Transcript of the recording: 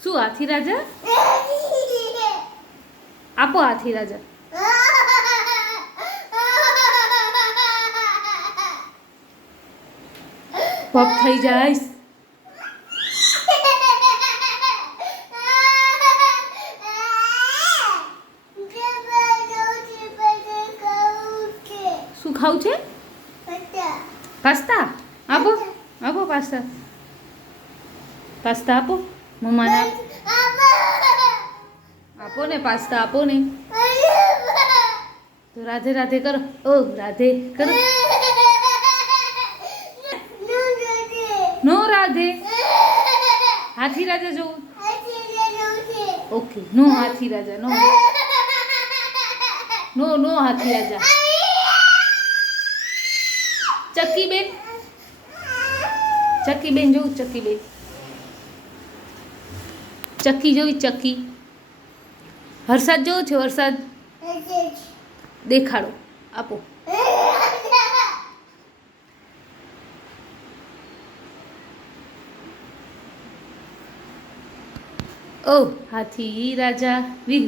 શું હાથી રાજા આપો હાથી રાજા પગ થઈ જાય શું ખાવું છે પાસ્તા આપો આપો પાસ્તા પાસ્તા આપો મમ્માને આપો ને પાસ્તા આપો ને તો રાધે રાધે કરો ઓ રાધે કરો નો રાધે હાથી રાજા જોવું ઓકે નો હાથી રાજા નો નો નો હાથી રાજા ચક્કી બેન જોવું ચક્કી બેન ચક્કી જોઈ ચક્કી વરસાદ જોવો છે વરસાદ દેખાડો આપો ઓ હાથી રાજા વીર